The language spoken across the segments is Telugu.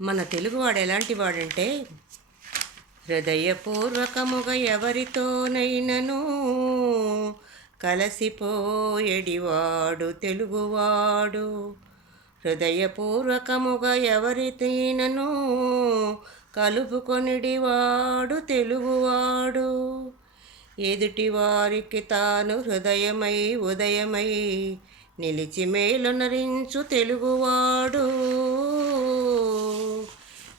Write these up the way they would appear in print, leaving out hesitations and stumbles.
మన తెలుగువాడు ఎలాంటి వాడంటే హృదయపూర్వకముగా ఎవరితోనైనను కలసిపోయేడివాడు తెలుగువాడు. హృదయపూర్వకముగా ఎవరితోనైనను కలుపుకొనిడివాడు తెలుగువాడు. ఎదుటివారికి తాను హృదయమై ఉదయమై నిలిచి మేలునరించు తెలుగువాడు.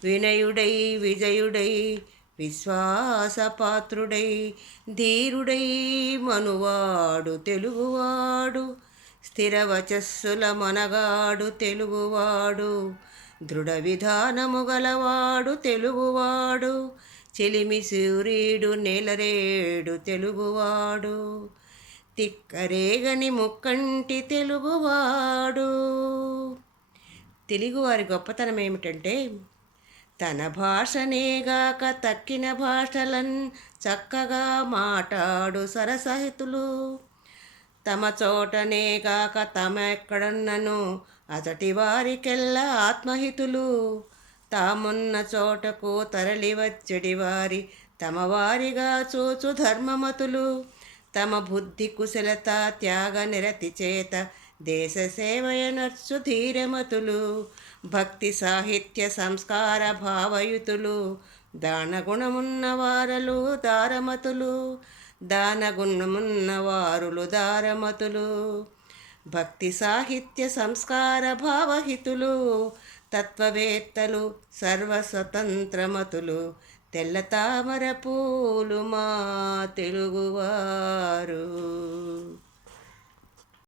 వినయుడై విజయుడై విశ్వాసపాత్రుడై ధీరుడై మనువాడు తెలుగువాడు. స్థిరవచస్సుల మనగాడు తెలుగువాడు. దృఢ విధానము గలవాడు తెలుగువాడు. చెలిమి సూర్యుడు నేలరేడు తెలుగువాడు. తిక్కరేగని ముక్కంటి తెలుగువాడు. తెలుగువారి గొప్పతనం ఏమిటంటే తన భాషనేగాక తక్కిన భాషలన్ చక్కగా మాటాడు సరసహితులు. తమ చోటనేగాక తమ ఎక్కడున్నను అతటి వారికెల్లా ఆత్మహితులు. తామున్న చోటకు తరలి వచ్చడి వారి తమ వారిగా చూచు ధర్మమతులు. తమ బుద్ధి కుశలత త్యాగ నిరతి చేత దేశ సేవయ నర్చు ధీరమతులు. భక్తి సాహిత్య సంస్కార భావయుతులు. దానగుణమున్న వారలు దారమతులు. దానగుణమున్న వారులు దారమతులు. భక్తి సాహిత్య సంస్కార భావహితులు. తత్వవేత్తలు సర్వస్వతంత్రమతులు. తెల్ల తామర పూలు మా తెలుగువారు.